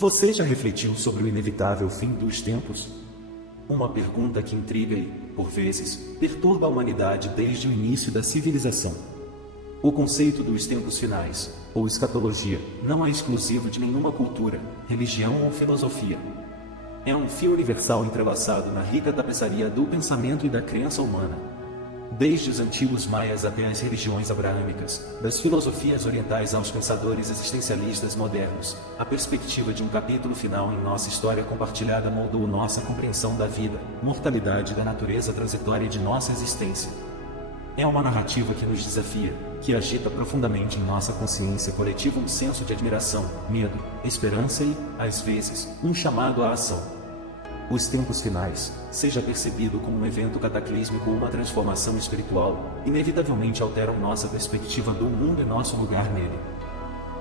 Você já refletiu sobre o inevitável fim dos tempos? Uma pergunta que intriga e, por vezes, perturba a humanidade desde o início da civilização. O conceito dos tempos finais, ou escatologia, não é exclusivo de nenhuma cultura, religião ou filosofia. É um fio universal entrelaçado na rica tapeçaria do pensamento e da crença humana. Desde os antigos maias até as religiões abraâmicas, das filosofias orientais aos pensadores existencialistas modernos, a perspectiva de um capítulo final em nossa história compartilhada moldou nossa compreensão da vida, mortalidade e da natureza transitória de nossa existência. É uma narrativa que nos desafia, que agita profundamente em nossa consciência coletiva um senso de admiração, medo, esperança e, às vezes, um chamado à ação. Os tempos finais, seja percebido como um evento cataclísmico ou uma transformação espiritual, inevitavelmente alteram nossa perspectiva do mundo e nosso lugar nele.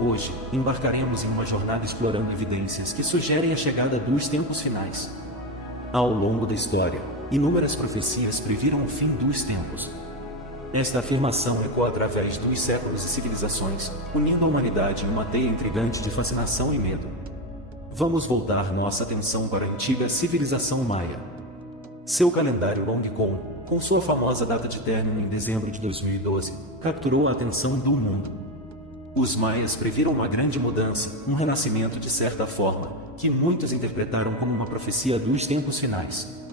Hoje, embarcaremos em uma jornada explorando evidências que sugerem a chegada dos tempos finais. Ao longo da história, inúmeras profecias previram o fim dos tempos. Esta afirmação ecoa através dos séculos e civilizações, unindo a humanidade em uma teia intrigante de fascinação e medo. Vamos voltar nossa atenção para a antiga civilização maia. Seu calendário Longcon, com sua famosa data de término em dezembro de 2012, capturou a atenção do mundo. Os maias previram uma grande mudança, um renascimento de certa forma, que muitos interpretaram como uma profecia dos tempos finais.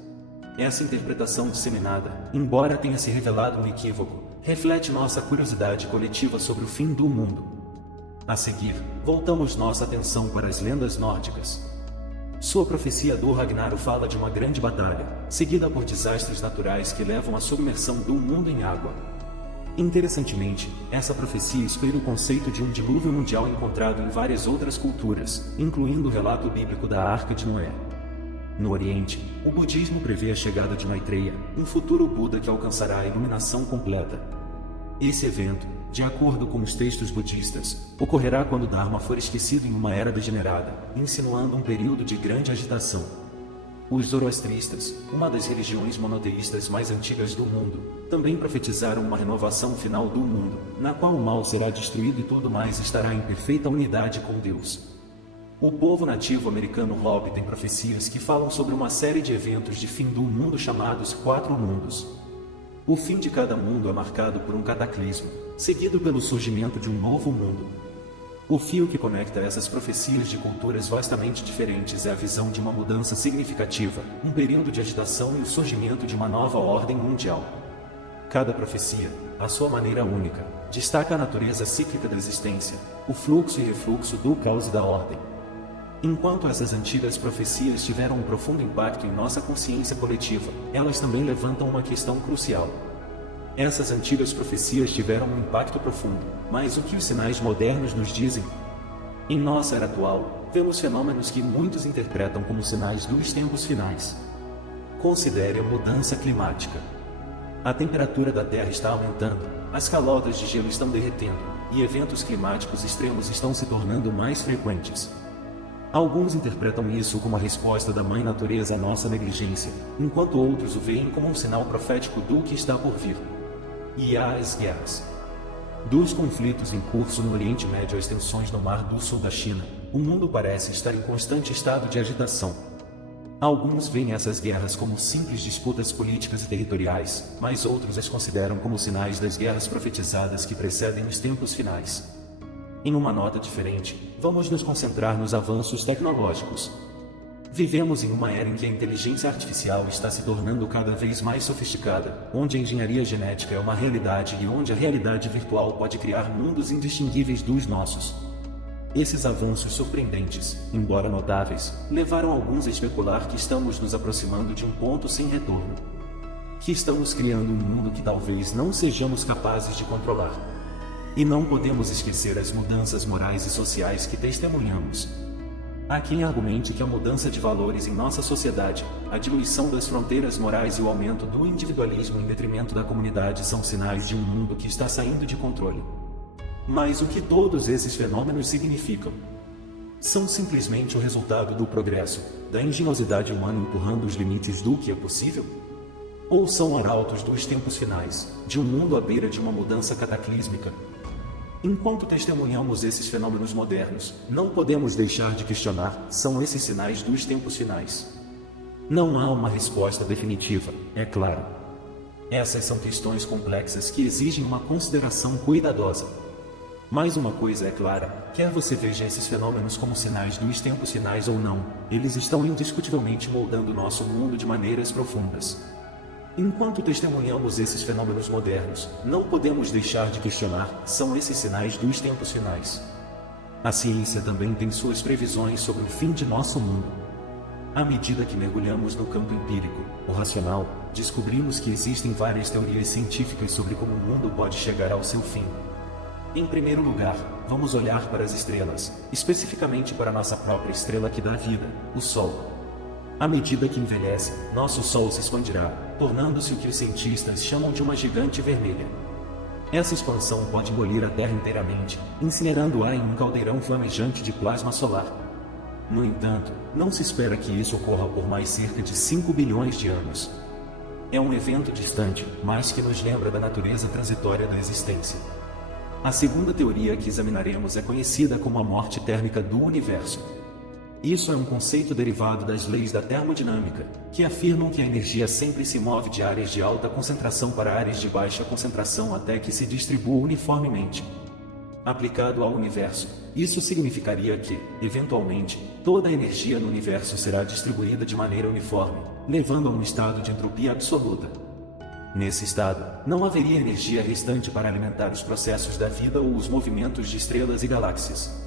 Essa interpretação disseminada, embora tenha se revelado um equívoco, reflete nossa curiosidade coletiva sobre o fim do mundo. A seguir, voltamos nossa atenção para as lendas nórdicas. Sua profecia do Ragnarok fala de uma grande batalha, seguida por desastres naturais que levam à submersão do mundo em água. Interessantemente, essa profecia espelha o conceito de um dilúvio mundial encontrado em várias outras culturas, incluindo o relato bíblico da Arca de Noé. No Oriente, o budismo prevê a chegada de Maitreya, um futuro Buda que alcançará a iluminação completa. Esse evento, de acordo com os textos budistas, ocorrerá quando o Dharma for esquecido em uma era degenerada, insinuando um período de grande agitação. Os zoroastristas, uma das religiões monoteístas mais antigas do mundo, também profetizaram uma renovação final do mundo, na qual o mal será destruído e tudo mais estará em perfeita unidade com Deus. O povo nativo americano Hopi tem profecias que falam sobre uma série de eventos de fim do mundo chamados Quatro Mundos. O fim de cada mundo é marcado por um cataclismo, seguido pelo surgimento de um novo mundo. O fio que conecta essas profecias de culturas vastamente diferentes é a visão de uma mudança significativa, um período de agitação e o surgimento de uma nova ordem mundial. Cada profecia, à sua maneira única, destaca a natureza cíclica da existência, o fluxo e refluxo do caos e da ordem. Enquanto essas antigas profecias tiveram um profundo impacto em nossa consciência coletiva, elas também levantam uma questão crucial. Essas antigas profecias tiveram um impacto profundo, mas o que os sinais modernos nos dizem? Em nossa era atual, vemos fenômenos que muitos interpretam como sinais dos tempos finais. Considere a mudança climática. A temperatura da Terra está aumentando, as calotas de gelo estão derretendo, e eventos climáticos extremos estão se tornando mais frequentes. Alguns interpretam isso como a resposta da Mãe Natureza à nossa negligência, enquanto outros o veem como um sinal profético do que está por vir. E há as guerras. Dos conflitos em curso no Oriente Médio às tensões no Mar do Sul da China, o mundo parece estar em constante estado de agitação. Alguns veem essas guerras como simples disputas políticas e territoriais, mas outros as consideram como sinais das guerras profetizadas que precedem os tempos finais. Em uma nota diferente, vamos nos concentrar nos avanços tecnológicos. Vivemos em uma era em que a inteligência artificial está se tornando cada vez mais sofisticada, onde a engenharia genética é uma realidade e onde a realidade virtual pode criar mundos indistinguíveis dos nossos. Esses avanços surpreendentes, embora notáveis, levaram alguns a especular que estamos nos aproximando de um ponto sem retorno. Que estamos criando um mundo que talvez não sejamos capazes de controlar. E não podemos esquecer as mudanças morais e sociais que testemunhamos. Há quem argumente que a mudança de valores em nossa sociedade, a diluição das fronteiras morais e o aumento do individualismo em detrimento da comunidade são sinais de um mundo que está saindo de controle. Mas o que todos esses fenômenos significam? São simplesmente o resultado do progresso, da engenhosidade humana empurrando os limites do que é possível? Ou são arautos dos tempos finais, de um mundo à beira de uma mudança cataclísmica? Enquanto testemunhamos esses fenômenos modernos, não podemos deixar de questionar: são esses sinais dos tempos finais? Não há uma resposta definitiva, é claro. Essas são questões complexas que exigem uma consideração cuidadosa. Mas uma coisa é clara: quer você veja esses fenômenos como sinais dos tempos finais ou não, eles estão indiscutivelmente moldando nosso mundo de maneiras profundas. Enquanto testemunhamos esses fenômenos modernos, não podemos deixar de questionar: são esses sinais dos tempos finais? A ciência também tem suas previsões sobre o fim de nosso mundo. À medida que mergulhamos no campo empírico, o racional, descobrimos que existem várias teorias científicas sobre como o mundo pode chegar ao seu fim. Em primeiro lugar, vamos olhar para as estrelas, especificamente para nossa própria estrela que dá vida, o Sol. À medida que envelhece, nosso Sol se expandirá, tornando-se o que os cientistas chamam de uma gigante vermelha. Essa expansão pode engolir a Terra inteiramente, incinerando-a em um caldeirão flamejante de plasma solar. No entanto, não se espera que isso ocorra por mais cerca de 5 bilhões de anos. É um evento distante, mas que nos lembra da natureza transitória da existência. A segunda teoria que examinaremos é conhecida como a morte térmica do universo. Isso é um conceito derivado das leis da termodinâmica, que afirmam que a energia sempre se move de áreas de alta concentração para áreas de baixa concentração até que se distribua uniformemente. Aplicado ao universo, isso significaria que, eventualmente, toda a energia no universo será distribuída de maneira uniforme, levando a um estado de entropia absoluta. Nesse estado, não haveria energia restante para alimentar os processos da vida ou os movimentos de estrelas e galáxias.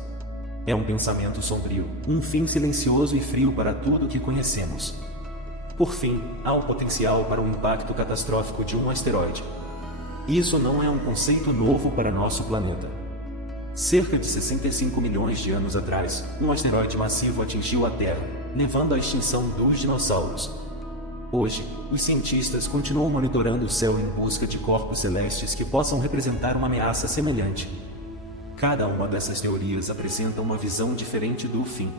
É um pensamento sombrio, um fim silencioso e frio para tudo que conhecemos. Por fim, há o potencial para o impacto catastrófico de um asteroide. Isso não é um conceito novo para nosso planeta. Cerca de 65 milhões de anos atrás, um asteroide massivo atingiu a Terra, levando à extinção dos dinossauros. Hoje, os cientistas continuam monitorando o céu em busca de corpos celestes que possam representar uma ameaça semelhante. Cada uma dessas teorias apresenta uma visão diferente do fim.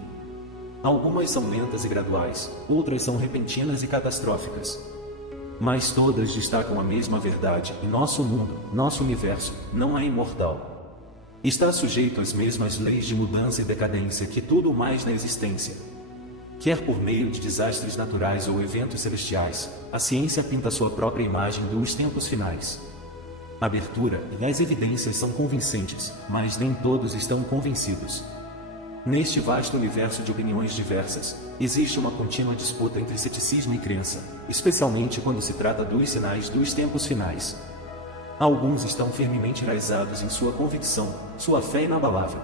Algumas são lentas e graduais, outras são repentinas e catastróficas. Mas todas destacam a mesma verdade: e nosso mundo, nosso universo, não é imortal. Está sujeito às mesmas leis de mudança e decadência que tudo mais na existência. Quer por meio de desastres naturais ou eventos celestiais, a ciência pinta sua própria imagem dos tempos finais. A abertura e as evidências são convincentes, mas nem todos estão convencidos. Neste vasto universo de opiniões diversas, existe uma contínua disputa entre ceticismo e crença, especialmente quando se trata dos sinais dos tempos finais. Alguns estão firmemente enraizados em sua convicção, sua fé inabalável.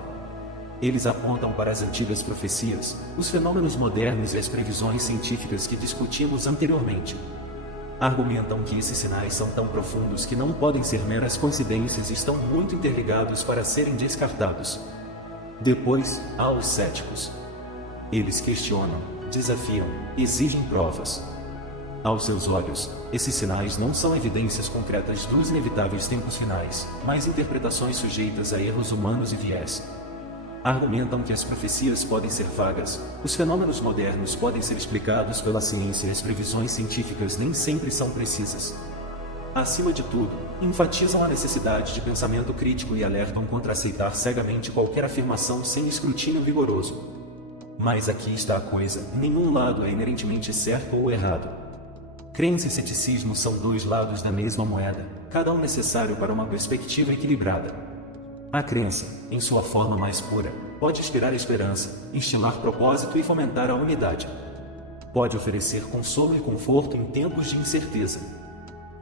Eles apontam para as antigas profecias, os fenômenos modernos e as previsões científicas que discutimos anteriormente. Argumentam que esses sinais são tão profundos que não podem ser meras coincidências e estão muito interligados para serem descartados. Depois, há os céticos. Eles questionam, desafiam, exigem provas. Aos seus olhos, esses sinais não são evidências concretas dos inevitáveis tempos finais, mas interpretações sujeitas a erros humanos e viés. Argumentam que as profecias podem ser vagas, os fenômenos modernos podem ser explicados pela ciência e as previsões científicas nem sempre são precisas. Acima de tudo, enfatizam a necessidade de pensamento crítico e alertam contra aceitar cegamente qualquer afirmação sem escrutínio vigoroso. Mas aqui está a coisa: nenhum lado é inerentemente certo ou errado. Crença e ceticismo são dois lados da mesma moeda, cada um necessário para uma perspectiva equilibrada. A crença, em sua forma mais pura, pode inspirar esperança, instilar propósito e fomentar a unidade. Pode oferecer consolo e conforto em tempos de incerteza.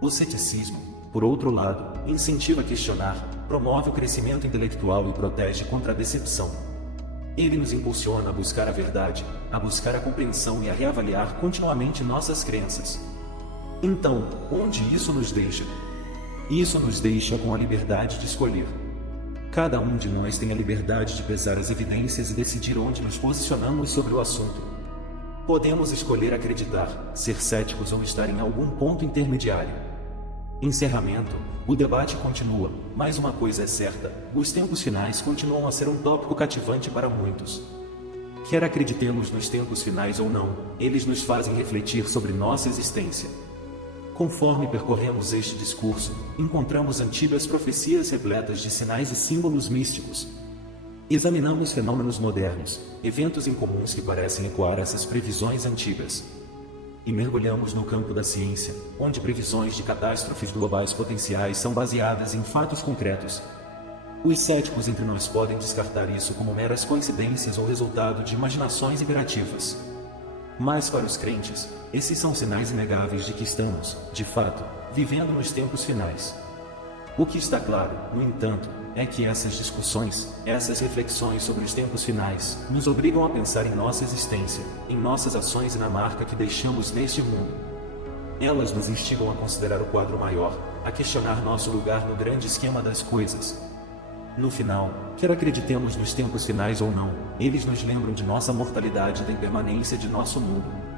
O ceticismo, por outro lado, incentiva a questionar, promove o crescimento intelectual e protege contra a decepção. Ele nos impulsiona a buscar a verdade, a buscar a compreensão e a reavaliar continuamente nossas crenças. Então, onde isso nos deixa? Isso nos deixa com a liberdade de escolher. Cada um de nós tem a liberdade de pesar as evidências e decidir onde nos posicionamos sobre o assunto. Podemos escolher acreditar, ser céticos ou estar em algum ponto intermediário. Encerramento: o debate continua, mas uma coisa é certa: os tempos finais continuam a ser um tópico cativante para muitos. Quer acreditemos nos tempos finais ou não, eles nos fazem refletir sobre nossa existência. Conforme percorremos este discurso, encontramos antigas profecias repletas de sinais e símbolos místicos. Examinamos fenômenos modernos, eventos incomuns que parecem ecoar essas previsões antigas. E mergulhamos no campo da ciência, onde previsões de catástrofes globais potenciais são baseadas em fatos concretos. Os céticos entre nós podem descartar isso como meras coincidências ou resultado de imaginações imperativas. Mas para os crentes, esses são sinais inegáveis de que estamos, de fato, vivendo nos tempos finais. O que está claro, no entanto, é que essas discussões, essas reflexões sobre os tempos finais, nos obrigam a pensar em nossa existência, em nossas ações e na marca que deixamos neste mundo. Elas nos instigam a considerar o quadro maior, a questionar nosso lugar no grande esquema das coisas. No final, quer acreditemos nos tempos finais ou não, eles nos lembram de nossa mortalidade e da impermanência de nosso mundo.